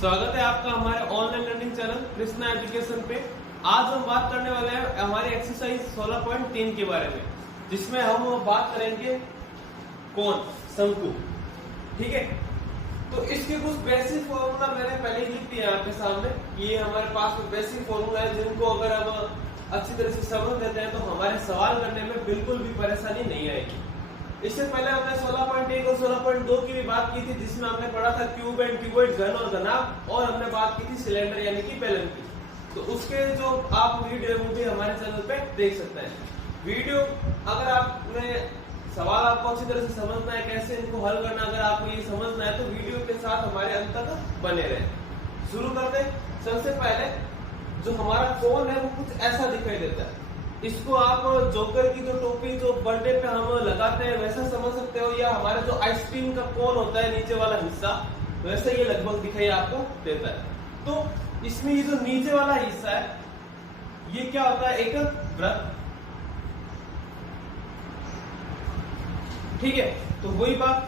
स्वागत है आपका हमारे online learning channel Krishna education पे। आज हम बात करने वाले हैं हमारी एक्सरसाइज 16.3 के बारे में, जिसमें हम बात करेंगे कोण, शंकु। ठीक है, तो इसके कुछ बेसिक फॉर्मूला मैंने पहले ही लिख दिया आपके सामने। ये हमारे पास कुछ बेसिक फॉर्मूला है जिनको अगर हम अच्छी तरह से समझ लेते हैं तो हमारे सवाल करने में बिल्कुल भी परेशानी नहीं आएगी। इससे पहले हमने 16.1 और 16.2 की भी बात की थी, जिसमें हमने पढ़ा था क्यूब एंड क्यूबॉइड, घन और घनाभ, और हमने बात की थी सिलेंडर यानी कि बेलन की। तो उसके जो आप वीडियो वो भी हमारे चैनल पे देख सकते हैं। वीडियो अगर आपने सवाल आपको अच्छी तरह से समझना है, कैसे इनको हल करना, अगर आपको ये समझना है तो वीडियो के साथ हमारे अंत तक बने रहे। शुरू करते हैं। सबसे पहले जो हमारा कोण है वो कुछ ऐसा दिखाई देता है। इसको आप जोकर की जो टोपी जो बर्थडे पे हम लगाते हैं वैसा समझ सकते हो, या हमारा जो आइसक्रीम का कोन होता है नीचे वाला हिस्सा, वैसे ये लगभग दिखाई आपको देता है। तो इसमें ये जो नीचे वाला हिस्सा है ये क्या होता है, एक वृत्त। ठीक है, तो वही बात,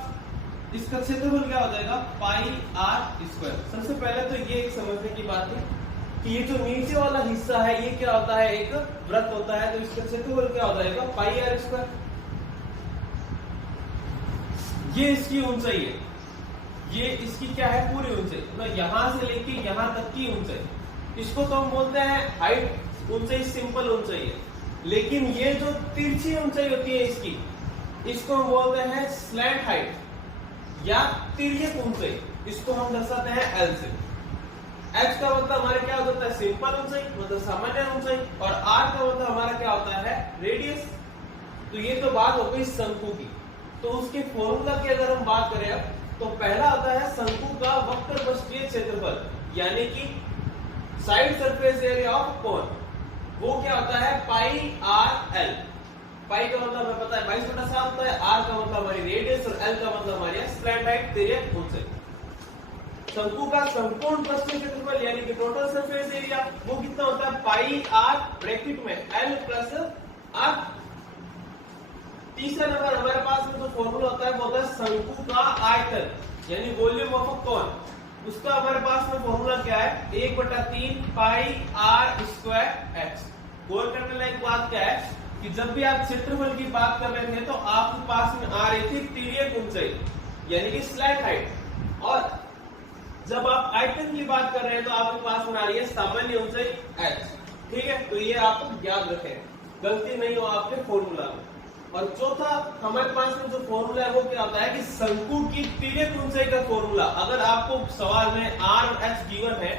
इसका क्षेत्रफल क्या हो जाएगा, पाई आर स्क्वायर। सबसे पहले तो ये एक समझने की बात है कि ये जो नीचे वाला हिस्सा है ये क्या होता है, एक वृत्त होता है, तो इसका क्षेत्रफल क्या हो जाएगा, पाई आर स्क्वायर। ये इसकी ऊंचाई है, ये इसकी क्या है, पूरी ऊंचाई, मतलब यहां से लेके यहां तक की ऊंचाई। इसको तो हम बोलते हैं हाइट, ऊंचाई सिंपल ऊंचाई है। लेकिन ये जो तिरछी ऊंचाई होती है इसकी, इसको हम बोलते हैं स्लैंट हाइट या तिर्यक ऊंचाई। इसको हम दर्शाते हैं एल से। एच का मतलब हमारे क्या होता है, सिंपल ऊंचाई मतलब सामान्य ऊंचाई, और आर का मतलब हमारा क्या होता है, रेडियस। तो ये तो बात हो गई शंकु की। तो उसके फॉर्मूला की अगर हम बात करें अब, तो पहला होता है शंकु का वक्रपृष्ठीय क्षेत्रफल, यानी कि side surface area of cone. वो क्या होता है, पाई आर एल। पाई का मतलब हमें पता है 22/7 होता है, आर का मतलब हमारी रेडियस, और एल का मतलब हमारी स्लैंट हाइट, तिर्यक ऊंचाई। शंकु का संपूर्ण पृष्ठीय क्षेत्रफल यानी कि टोटल सरफेस एरिया वो कितना होता है, पाई आर ब्रैकेट में एल प्लस आर। तीसरा नंबर हमारे पास में जो फॉर्मूला होता है वो होता है शंकु का आयतन यानी वॉल्यूम ऑफ अ कोन। उसका हमारे पास में फॉर्मूला क्या है, 1/3 पाई आर स्क्वायर एच। गौर करने लायक बात क्या है कि जब भी आप क्षेत्रफल की बात कर रहे थे तो आपके पास में आ रही थी तिर्यक ऊंचाई यानी कि स्लैंट हाइट, और जब आप आयतन की बात कर रहे हैं तो आपके पास में आ रही है सामान्य ऊंचाई h। ठीक है, तो ये आप याद रखें, गलती नहीं हो आपके फॉर्मूला में। और चौथा हमारे पास में जो फॉर्मूला है वो क्या होता है कि शंकु की तिर्यक ऊंचाई का फॉर्मूला। अगर आपको सवाल में r और h गिवन है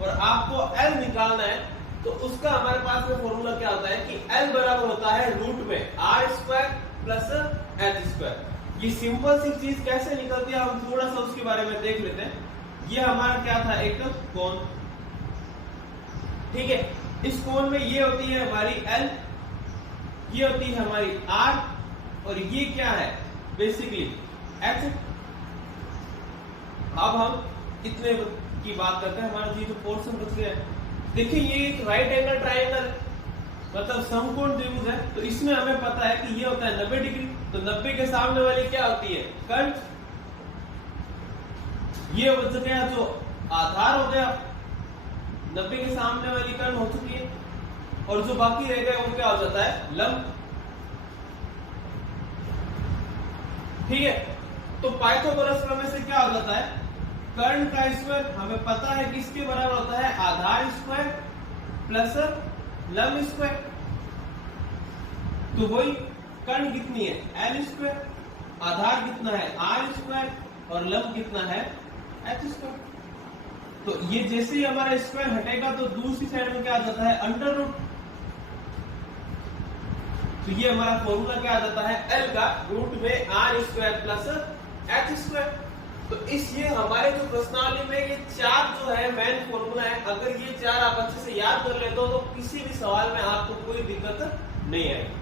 और आपको l निकालना है तो उसका हमारे पास में फॉर्मूला क्या होता है कि l बराबर होता है रूट में R square plus H square. ये सिंपल सी चीज कैसे निकलती है हम थोड़ा सा उसके बारे में देख लेते हैं। ये हमारा क्या था, एक कोण। ठीक है, इस कोण में ये होती है हमारी L, ये होती है हमारी R, और ये क्या है बेसिकली H। अब हम इतने की बात करते हैं, हमारा जो पोर्शन बच गया है। देखिए ये एक राइट एंगल ट्राइंगल मतलब समकोण त्रिभुज है, तो इसमें हमें पता है कि ये होता है 90 डिग्री। तो 90 के सामने वाली क्या होती है, कर्ण। ये बच गया जो आधार हो गया, 90 के सामने वाली कर्ण हो चुकी है, और जो बाकी रह गया वो क्या हो जाता है, लंब। ठीक है, तो पाइथागोरस प्रमेय से क्या हो जाता है, कर्ण का स्क्वायर हमें पता है किसके बराबर होता है, आधार स्क्वायर प्लस लंब स्क्वायर। तो वही कर्ण कितनी है, एल स्क्वायर, आधार कितना है, आर स्क्वायर, और लंब कितना है, एच स्क्वायर। तो ये जैसे ही हमारा स्क्वायर हटेगा तो दूसरी साइड में क्या आ जाता है, अंडर रूट। तो ये हमारा फॉर्मूला क्या आ जाता है, एल का रूट में R square plus H square. तो इस ये हमारे जो प्रश्नावली में ये चार जो है मेन फॉर्मूला है, अगर ये चार आप अच्छे से याद कर लेते हो तो किसी भी सवाल में आपको कोई दिक्कत नहीं आएगी।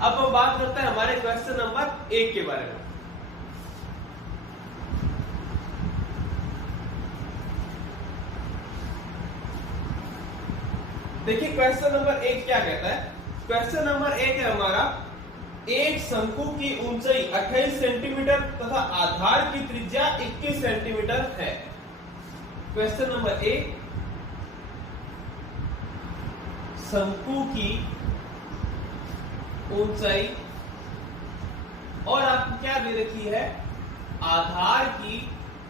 अब हम बात करते हैं हमारे क्वेश्चन नंबर 1 के बारे में। देखिए क्वेश्चन नंबर 1 क्या कहता है। क्वेश्चन नंबर 1 है हमारा, एक शंकु की ऊंचाई 28 सेंटीमीटर तथा आधार की त्रिज्या 21 सेंटीमीटर है। क्वेश्चन नंबर 1, शंकु की ऊंचाई और आपको क्या दे रखी है, आधार की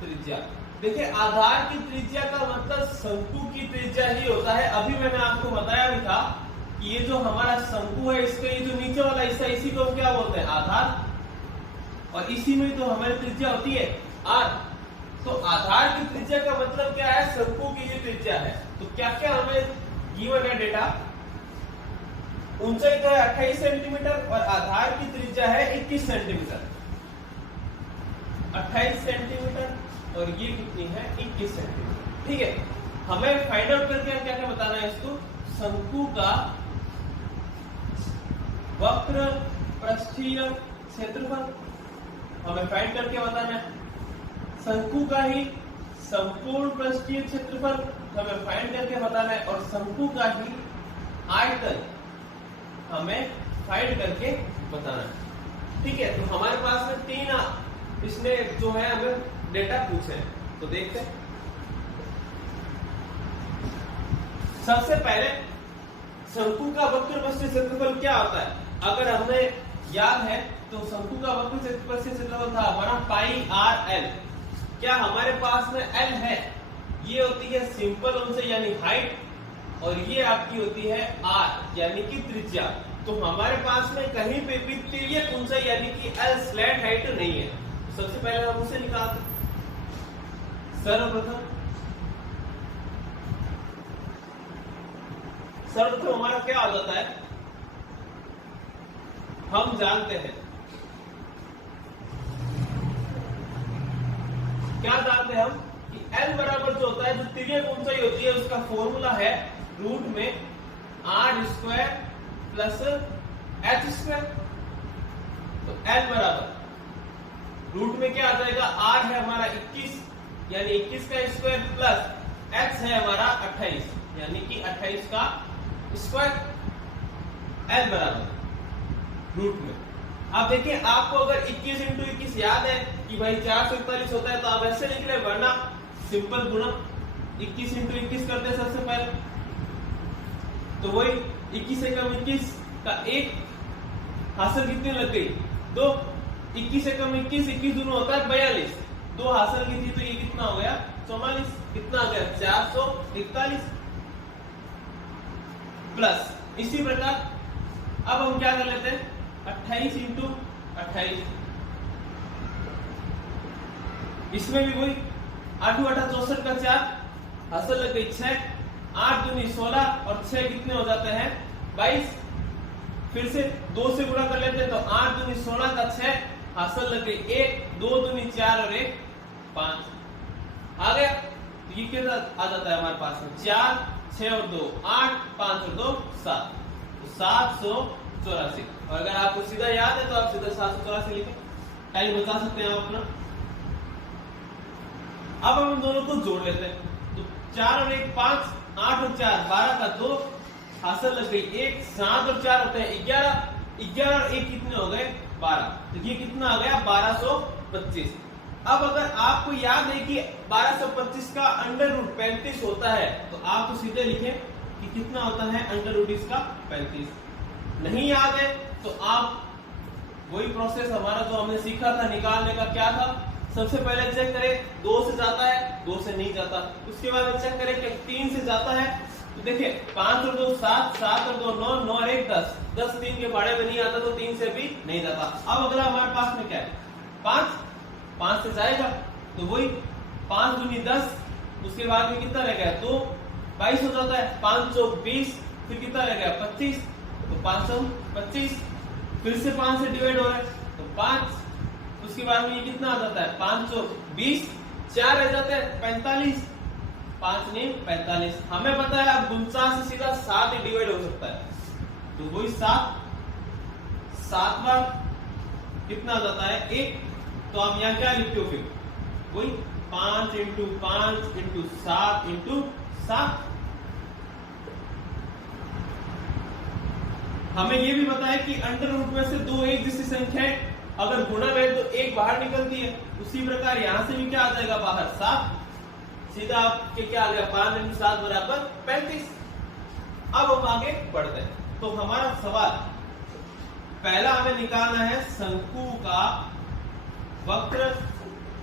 त्रिज्या। देखिए आधार की त्रिज्या का मतलब शंकु की त्रिज्या ही होता है। अभी मैंने आपको बताया भी था कि ये जो हमारा शंकु है, इसका ये जो नीचे वाला हिस्सा, इसी को क्या बोलते हैं, आधार, और इसी में तो हमारी त्रिज्या होती है आर। तो आधार की त्रिज्या का मतलब क्या है, शंकु की ये त्रिज्या है। तो क्या क्या हमें गिवन है डेटा, ऊंचाई तो है 28 सेंटीमीटर और आधार की त्रिज्या है 21 सेंटीमीटर। 28 सेंटीमीटर और ये कितनी है, 21 सेंटीमीटर। ठीक है, हमें फाइंड आउट करके क्या क्या बताना है इसको, शंकु का वक्र पृष्ठीय क्षेत्रफल हमें फाइंड करके बताना है। शंकु का ही संपूर्ण पृष्ठीय क्षेत्रफल हमें फाइंड करके बताना है और शंकु का ही आयतन हमें फाइंड करके बताना है। ठीक है, तो हमारे पास में 3 इसने जो है हमें डेटा पूछे हैं, तो देखते हैं। सबसे पहले शंकु का वक्र पृष्ठीय क्षेत्रफल क्या होता है, अगर हमें याद है तो शंकु का वक्र पृष्ठीय क्षेत्रफल था हमारा पाई आर एल। क्या हमारे पास में एल है, ये होती है सिंपल ऊंचाई यानी हाइट, और ये आपकी होती है आर यानी कि त्रिज्या। तो हमारे पास में कहीं पे भी तिर्यक ऊंचाई यानी कि एल स्लैट हाइट नहीं है। तो सबसे पहले हम उसे निकालते। सर्वप्रथम हमारा क्या आ जाता है, हम जानते हैं, क्या जानते हैं हम कि L बराबर जो होता है, जो तिर्यक ऊंचाई होती है, उसका फॉर्मूला है रूट में R square plus H square. तो L बराबर रूट में क्या आ जाएगा, आर है हमारा 21 यानी 21 का स्क्वायर प्लस एच है हमारा 28 यानी कि 28 का स्क्वायर। L बराबर रूट में, अब देखिए आपको अगर 21 इंटू 21 याद है कि भाई 441 होता है, तो आप ऐसे निकले, वरना सिंपल गुणा 21 इंटू 21 करते हैं सबसे पहले। तो वही 21 से कम 21 का 1 हासिल कितनी लग गई, 2। 21 से कम 21, 21 दोनों होता है 42, 2 हासिल की थी, तो ये कितना हो गया 44, कितना आ गया 441 प्लस। इसी प्रकार अब हम क्या कर लेते हैं, 28 इंटू 28, इसमें भी वही 8 8 64 का 4 हासिल लग गई 6, 8 दूनी 16 और 6 कितने हो जाते हैं 22। फिर से 2 से गुणा कर लेते हैं, तो 8 दूनी 16 का 6 हासिल लग गई 1, 2 दूनी 4 और 1 5 आ गया। तो ये क्या आ जाता है हमारे पास में 4, 6 और 2 8, 5 और 2 7, तो 784। और अगर आपको सीधा याद है तो आप सीधा 784 लिखें, टाइम बचा सकते हैं आप अपना। अब हम इन दोनों को जोड़ लेते हैं, तो 4 और 1 5, 8 और 4 12 का 2 हासिल लग गई 1, 7 और 4 होते हैं 11, 11 और 1 कितने हो गए 12, तो ये कितना आ गया 1225। अब अगर आपको याद है कि 1225 का अंडर रूट 35 होता है, तो आप तो सीधे लिखें कि कितना होता है अंडर रूट इसका 35। नहीं याद है तो आप वही प्रोसेस हमारा जो हमने सीखा था निकालने का, क्या था, सबसे पहले चेक करें 2 से जाता है, 2 से नहीं जाता। उसके बाद चेक करें कि 3 से जाता है, तो देखिए 5 और 2 7, 7 और 2 9, 9 और 1 10, 10 3 के बारे में नहीं आता, तो 3 से भी नहीं जाता। अब अगला हमारे पास में क्या है 5, 5 से जाएगा, तो वही 5 दूनी 10, उसके बाद में कितना रह गया 2, 22 हो जाता है, 5 चौक 20, फिर कितना रह गया 25, तो 5 25, फिर से 5 से डिवाइड हो रहा है, तो 5, उसके बाद में ये कितना आ जाता है 5 चौक 20, 4 रह जाता है 45, 5 नहीं 45। हमें पता है अब 49 से सीधा 7 ही डिवाइड हो सकता है, तो वही 7 बार कितना आ जाता है 1, तो आप यहाँ क्या लिखते हो फिर वही 5 इंटू 5 इंटू 7 इंटू 7। हमें ये भी पता है कि अंडर रूट में से 2 एक जैसी संख्याएं अगर गुणा में तो 1 बाहर निकलती है, उसी प्रकार यहां से भी क्या आ जाएगा बाहर 7, सीधा आपके क्या आ गया 5 × 7 बराबर 35। अब हम आगे बढ़ते हैं। तो हमारा सवाल पहला हमें निकालना है शंकु का वक्र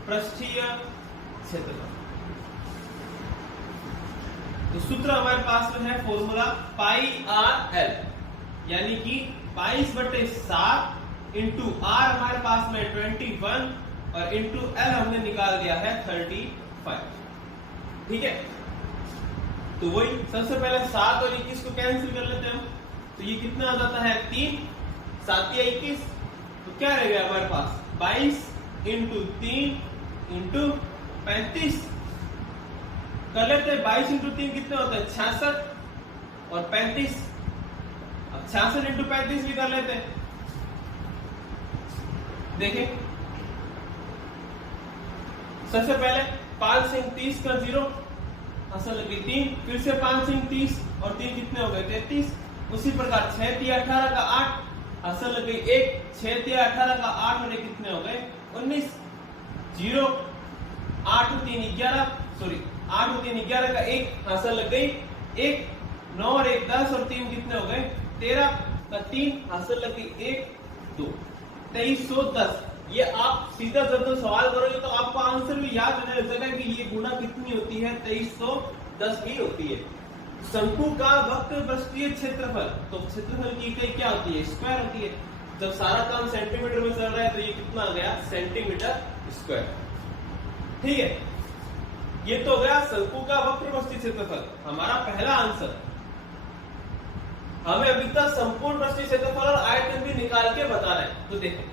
पृष्ठीय क्षेत्रफल। तो सूत्र हमारे पास में है फॉर्मूला पाई आर एल, यानी कि 22/7 इंटू आर हमारे पास में 21 और इंटू एल हमने निकाल दिया है 35। ठीक है, तो वही सबसे पहले 7 और 21 को कैंसिल कर लेते हैं हम। तो ये कितना आ जाता है 3, 7 या 21, तो क्या रह गया हमारे पास 22 इंटू 3 इंटू 35 कर लेते हैं। 22 इंटू 3 कितने होते हैं 66 और 35, अब 66 इंटू 35 भी कर लेते हैं। देखें सबसे पहले 5 से 30 का 0 असल लगी 3, फिर से 5 से 30 और 3 कितने हो गए 33। उसी प्रकार 6 × 18 का 8 असल लग गई 1, 6 × 18 का 8 और कितने हो गए 19। 0 8 और 3 11, सॉरी 8 और 3 11 का 1 हासिल लग गई 1, 9 और 1 10 और 3 कितने हो गए 13 का 3 हासिल लग गई 1 2, 2310। ये आप सीधा जब तो सवाल करोगे तो आपको आंसर भी याद रहने लगेगा कि ये गुणा कितनी होती है 2310 ही होती है। शंकु का वक्र पृष्ठीय क्षेत्रफल, तो क्षेत्रफल की इकाई क्या होती है स्क्वायर होती है। जब सारा काम सेंटीमीटर में चल रहा है तो ये कितना आ गया सेंटीमीटर स्क्वायर। ठीक है, ये तो हो गया शंकु का वक्र पृष्ठीय क्षेत्रफल, हमारा पहला आंसर। हमें अभी तक संपूर्ण पृष्ठीय क्षेत्रफल और आयतन भी निकाल के बता रहे हैं। तो देखो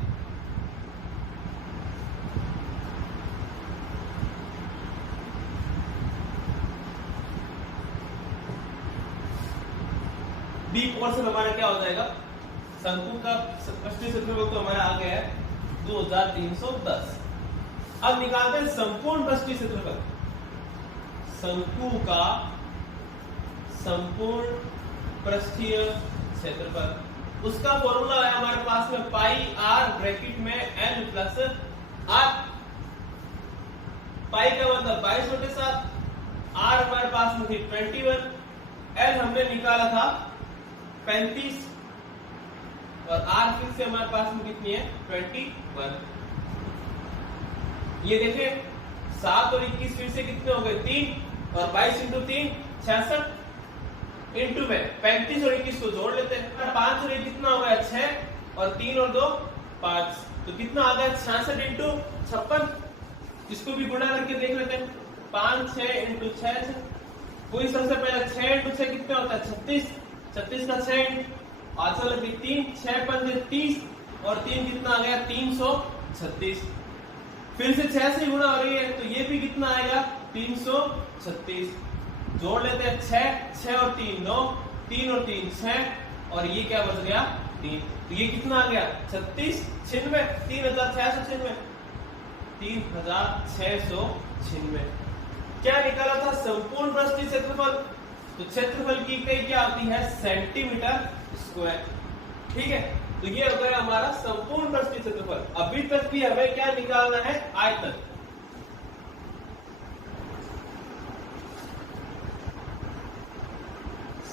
बी पोर्शन हमारा क्या हो जाएगा, शंकु का पृष्ठीय क्षेत्रफल तो हमारा आ गया है 2310। अब निकालते हैं संपूर्ण पृष्ठीय क्षेत्रफल। शंकु का संपूर्ण पृष्ठीय क्षेत्रफल, उसका फॉर्मूला है हमारे पास में पाई आर ब्रैकेट में एल प्लस आर। पाई का मतलब 22/7, आर हमारे पास में थी 21, एल हमने निकाला था 35 और आर फिर से हमारे पास में कितनी है 21। ये देखें 7 और 21 फिर से कितने हो गए 3 और 22 इंटू 3 66 इंटू में 35 और 21 को जोड़ लेते हैं। 5 और 1 कितना हो गया 6 और 3 और 2 5, तो कितना आ गया 66 इंटू 56। इसको भी गुणा करके देख लेते हैं। 5 6 इंटू 6, कोई सबसे पहले 6 इंटू 6 कितना होता है 36, 36 का 6 आंसर लगी 3, 6 5 30 और 3 कितना आ गया 336। फिर से 6 से गुणा हो रही है तो ये भी कितना आएगा 336। जोड़ लेते हैं 6 6 और 3 9, 3 और 3 6 और ये क्या बच गया 3, तो ये कितना आ गया 36 96, 3696, 3696। क्या निकाला था संपूर्ण पृष्ठीय क्षेत्रफल, तो क्षेत्रफल की इकाई क्या होती है सेंटीमीटर स्क्वायर। ठीक है, तो ये हो गया हमारा संपूर्ण पृष्ठीय क्षेत्रफल। अभी तक भी हमें क्या निकालना है आयतन।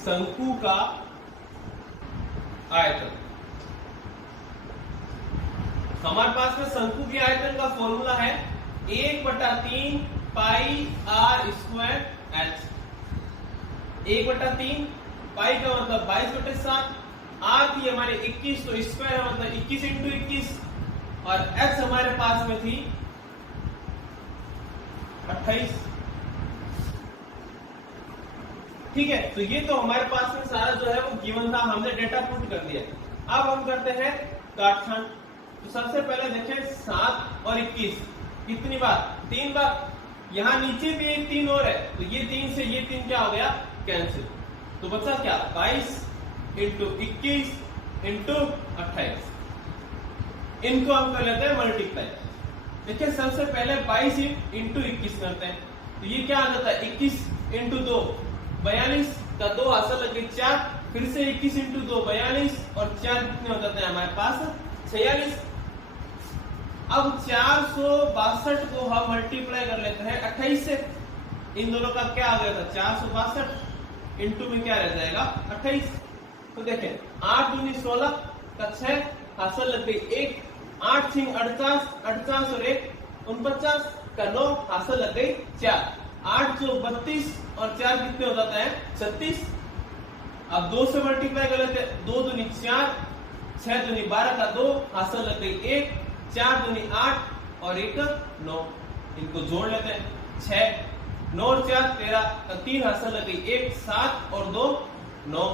शंकु का आयतन, हमारे पास में शंकु के आयतन का फॉर्मूला है 1/3 पाई आर स्क्वायर एच। 1/3 पाई का मतलब 22/7, आर थी हमारे 21 तो स्क्वायर मतलब 21 इंटू 21 और एच हमारे पास में थी 28। ठीक है, तो ये तो हमारे पास में सारा जो है वो गिवन था, हमने डेटा पुट कर दिया। अब हम करते हैं काटछांट। तो सबसे पहले देखें 7 और 21 कितनी बार 3 बार, यहाँ नीचे भी एक 3 और है तो ये 3 से ये 3 क्या हो गया कैंसिल, तो बचा क्या 22 इंटू 21 इंटू 28। इनको हम कर लेते हैं मल्टीप्लाई। देखिए सबसे पहले 22 इंटू 21 करते हैं तो ये क्या आ जाता है 21 इंटू 2 42 का 2 हासिल लगे 4, फिर से 21 इंटू 2 42 और 4 कितने हो जाते हैं हमारे पास 46। अब 462 को हम मल्टीप्लाई कर लेते हैं 28 से, इन दोनों का क्या आ गया था 462 इंटू में क्या रह जाएगा 28। तो देखें 8 दूनी 16 का 6 हासिल लग गई 1, 8 छिंग 48, 48 और 1 49 का 9 हासिल लग गई 4, 8 जो 32 और 4 कितने हो जाता है 36। अब 2 से मल्टीप्लाई कर लेते हैं, 2 दूनी 4, 6 दूनी 12 का 2 हासिल लग गई 1, 4 दूनी 8 और 1 9। इनको जोड़ लेते हैं 6, 9 और 4 13 का 3 हासिल लग गई 1, 7 और 2 9,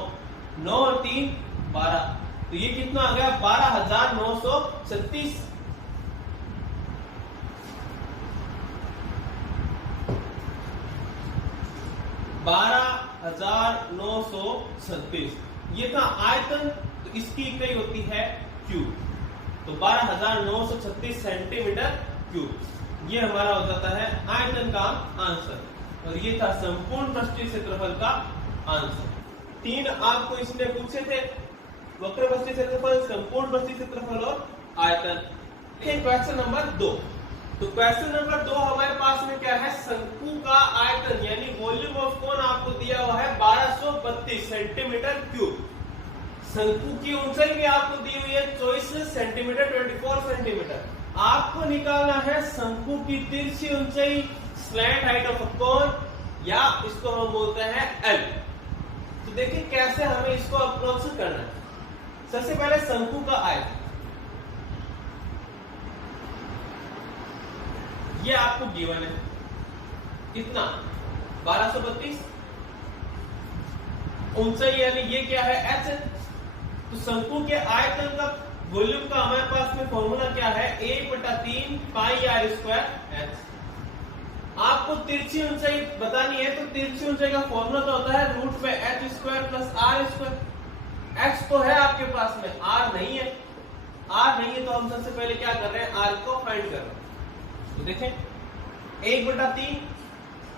9 और 3 12। तो ये कितना आ गया 12,936। ये था आयतन, तो इसकी इकाई होती है क्यूब। तो 12,936 सेंटीमीटर क्यूब ये हमारा हो जाता है आयतन का आंसर। और ये था संपूर्ण पृष्ठीय क्षेत्रफल का आंसर। 3 आपको इसने पूछे थे, वक्र पृष्ठीय क्षेत्रफल, संपूर्ण पृष्ठीय क्षेत्रफल और आयतन। Question number 2। तो क्वेश्चन नंबर 2 हमारे पास में क्या है, शंकु का आयतन यानी वॉल्यूम ऑफ कोन आपको दिया हुआ है 1232 सेंटीमीटर क्यूब। शंकु की ऊंचाई भी आपको दी हुई है 24 सेंटीमीटर 24 सेंटीमीटर। आपको निकालना है शंकु की तिरछी ऊंचाई, स्लैंट हाइट ऑफ अ कोन, या इसको हम बोलते हैं एल। तो देखिए कैसे हमें इसको अप्रोच करना है। सबसे पहले शंकु का आयतन, ये आपको गिवन है कितना 1232, ऊंचाई यानी ये क्या है h। तो शंकु के आयतन का वॉल्यूम का हमारे पास में फॉर्मूला क्या है 1/3 पाई आर स्क्वायर h। आपको तिरछी ऊंचाई बतानी है, तो तिरछी ऊंचाई का फॉर्मूला तो होता है रूट में h square plus R square. x तो है आपके पास में, r नहीं है। r नहीं है तो हम सबसे पहले क्या कर रहे हैं, r को फाइंड कर रहे हैं। तो देखें 1/3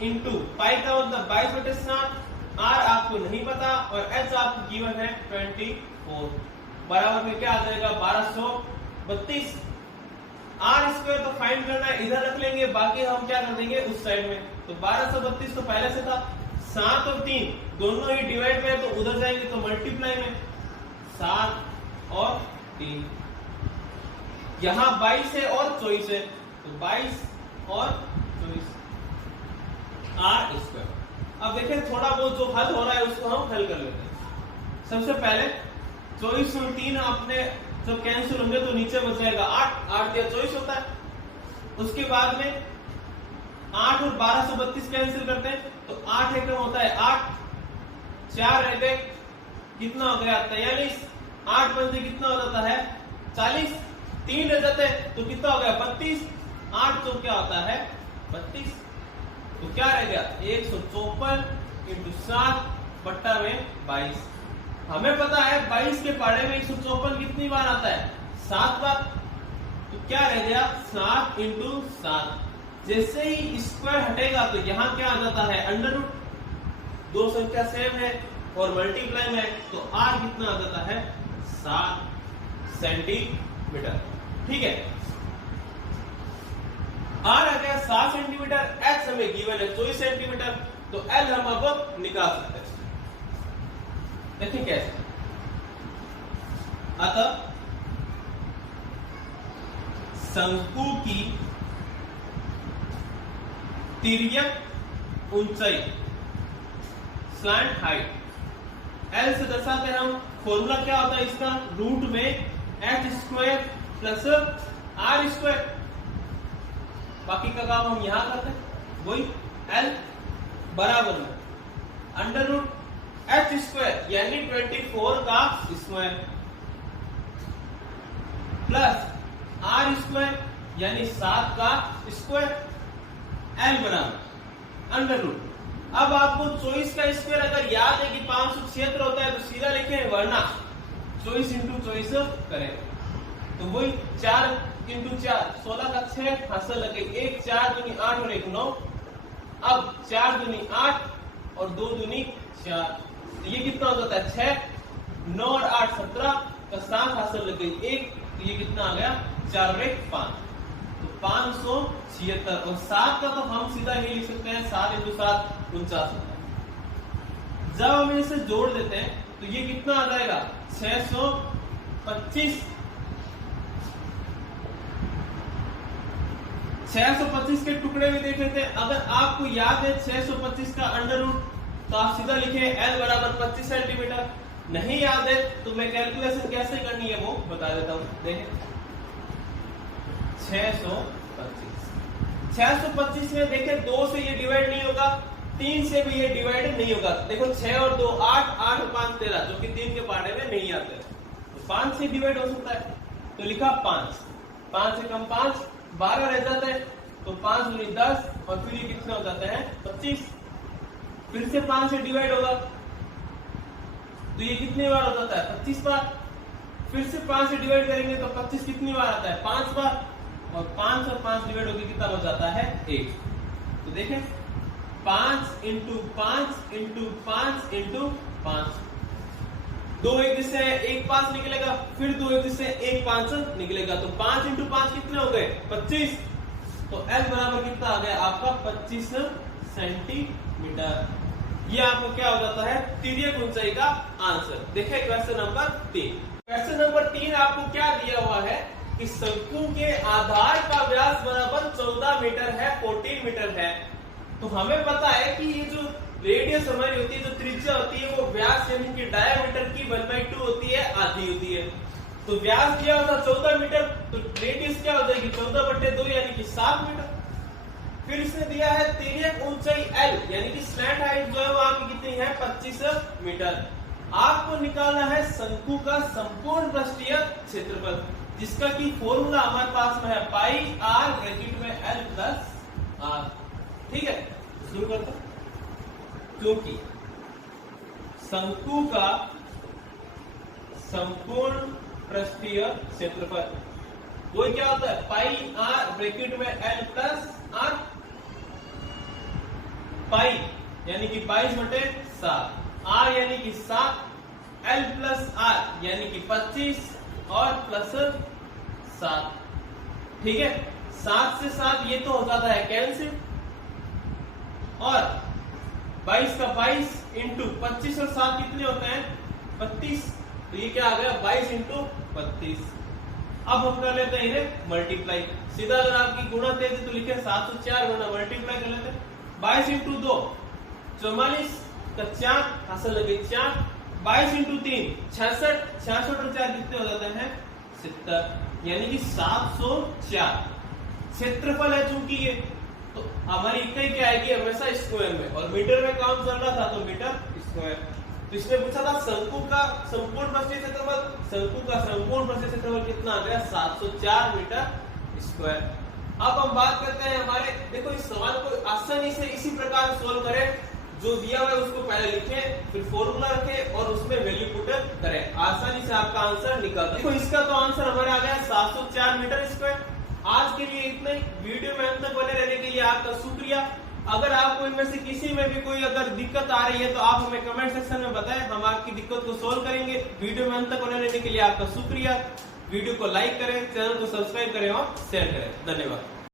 इंटू पाई का मतलब 22/7, r आपको नहीं पता और h आपको गिवन है 24, बराबर में क्या आ जाएगा 1232। आर स्क्वायर तो फाइंड करना है, इधर रख लेंगे, बाकी हम क्या कर देंगे उस साइड में। तो 1232 तो पहले से था, 7 और 3 दोनों ही डिवाइड में, तो उधर जाएंगे तो मल्टीप्लाई में 7 और 3। यहां 22 है और 24 है, तो 22 और 24 आर स्क्वायर। अब देखें थोड़ा बहुत जो हल हो रहा है उसको हम हल कर लेते हैं। सबसे पहले 24 और 3 आपने जब कैंसिल होंगे तो नीचे बच जाएगा 8, 8 या 24 होता है। उसके बाद में 8 और 1232 कैंसिल करते हैं तो 8 एकम होता है 8, 4 रह गए, कितना हो गया 43, 8 बंदे कितना हो जाता है 40, 3 रह जाते हैं तो कितना हो गया 32, 8 तो क्या होता है 32, तो क्या रह गया 154 इंटू 7 बट्टा में 22। हमें पता है 22 के पहाड़े में 154 कितनी बार आता है 7 बार, तो क्या रह गया 7 इंटू 7। जैसे ही स्क्वायर हटेगा तो यहाँ क्या आ जाता है अंडर रूट, दो संख्या सेम है और मल्टीप्लाई में, तो आर कितना आ जाता है 7 सेंटीमीटर। ठीक है, आर आ गया 7 सेंटीमीटर, एच हमें गिवन है 24 सेंटीमीटर, तो एल हम अब निकाल सकते हैं। देखिए कैसे, अतः शंकु की तिर्यक ऊंचाई स्लैंट हाइट एल से दर्शाते हैं हम। फॉर्मूला क्या होता है इसका, रूट में H square plus R square. बाकी का काम हम यहां करते हैं, वही एल बराबर में अंडर रूट एच स्क्वायर यानी 24 का स्क्वायर प्लस आर स्क्वायर यानी 7 का स्क्वायर, एल बराबर अंडर रूट। अब आपको 24 का स्क्वायर अगर याद है कि 576 होता है तो सीधा लिखें, वरना 24 इंटू 24 करें तो वही 4 इंटू 4 16 का 6 हासिल लगे 1, 4 दूनी 8 और 1 9। अब 4 दूनी 8 और 2 दूनी 4, तो ये कितना हो जाता है 6, 9 और 8 17 का 7 हासिल लग गई 1, तो ये कितना आ गया 4 और 1 5। तो 576 और 7 का तो हम सीधा ही लिख सकते हैं 7 × 7 49 होता है। जब हम इसे जोड़ देते हैं तो ये कितना आ जाएगा 625 625 के टुकड़े भी देख लेते हैं। अगर आपको याद है 625 का अंडर रूट तो आप सीधा लिखे L बराबर 25 सेंटीमीटर। नहीं याद है तो मैं कैलकुलेशन कैसे करनी है वो बता देता हूं। देखें 625 में देखें 2 से ये डिवाइड नहीं होगा, 3 से भी ये डिवाइड नहीं होगा। देखो 6 और 2 8, 8 और 5 13 जो कि 3 के पहाड़े में नहीं आते, तो 5 से डिवाइड हो सकता है तो लिखा 5, 5 से कम 5 12 रह जाता है तो 5 × 10 और फिर ये कितना हो जाता है 25। फिर से 5 से डिवाइड होगा तो ये कितनी बार हो जाता है 25 बार। फिर से 5 से डिवाइड करेंगे तो 25 कितनी बार आता है 5 बार और 5 और 5 डिवाइड होकर कितना हो जाता है 1। तो देखें 5 × 5 × 5 × 5 2 एक से 1 5 निकलेगा, फिर 2 एक से 1 5 निकलेगा तो 5 × 5 कितने हो गए 25। तो L बराबर कितना आ गया आपका 25 सेंटीमीटर। ये आपको क्या हो जाता है तिर्यक ऊंचाई का आंसर। देखिए क्वेश्चन नंबर 3। क्वेश्चन नंबर 3 आपको क्या दिया हुआ है कि शंकु के आधार का व्यास बराबर 14 मीटर है 14 मीटर है। तो हमें पता है कि ये जो रेडियस हमारी होती है, जो त्रिज्या होती है वो व्यास यानी कि डायमीटर की 1/2 होती है, आधी होती है। तो व्यास दिया होगा 14 मीटर तो रेडियस क्या हो जाएगी 14/2 यानी कि 7 मीटर। फिर इसने दिया है तिर्यक ऊंचाई L यानी कि स्लैंट हाइट जो है वो आपकी कितनी है 25 मीटर। आपको निकालना है शंकु का संपूर्ण पृष्ठीय क्षेत्रफल जिसका कि फॉर्मूला हमारे पास में है पाई r ब्रैकेट में L + r। ठीक है शुरू करते हैं। क्योंकि शंकु का संपूर्ण पृष्ठीय क्षेत्रफल वो क्या होता है पाई r ब्रैकेट में L + r। पाई यानी कि 22/7, r यानी कि 7, L + r यानी कि 25 और प्लस 7। ठीक है 7 से 7 ये तो हो जाता है कैंसिल और 22 का 22 × 25 और 7 कितने होते हैं 32। तो ये क्या आ गया 22 × 32। अब हम कर लेते हैं इन्हें मल्टीप्लाई। सीधा अगर आपकी गुणा तेज है तो लिखे 704 गुना मल्टीप्लाई कर लेते हैं 22 × 2 44 का 4 हासिल लगे 4, 22 × 3 66, 66 और 4 कितने हो जाते हैं 70 यानी कि 704 क्षेत्रफल है। चूंकि ये तो हमारी इकाई क्या आएगी हमेशा स्क्वायर में और मीटर में काम चल रहा था तो मीटर स्क्वायर। तो इसने पूछा था शंकु का संपूर्ण पृष्ठीय क्षेत्रफल, शंकु का संपूर्ण पृष्ठीय क्षेत्रफल कितना आ गया 704 मीटर स्क्वायर। अब हम बात करते हैं हमारे देखो इस सवाल को आसानी से इसी प्रकार सोल्व करें। जो दिया हुआ है उसको पहले लिखें फिर फॉर्मूला रखें और उसमें वैल्यू पुट करें, आसानी से आपका आंसर निकल। देखो इसका तो आंसर हमारे आ गया 704 मीटर स्क्वायर। आज के लिए इतना ही। वीडियो में अंत तक बने रहने के लिए आपका शुक्रिया। अगर आपको इनमें से किसी में भी कोई अगर दिक्कत आ रही है तो आप हमें कमेंट सेक्शन में बताएं, हम आपकी दिक्कत को सोल्व करेंगे। वीडियो में अंत तक बने रहने के लिए आपका शुक्रिया। वीडियो को लाइक करें, चैनल को सब्सक्राइब करें और शेयर करें। धन्यवाद।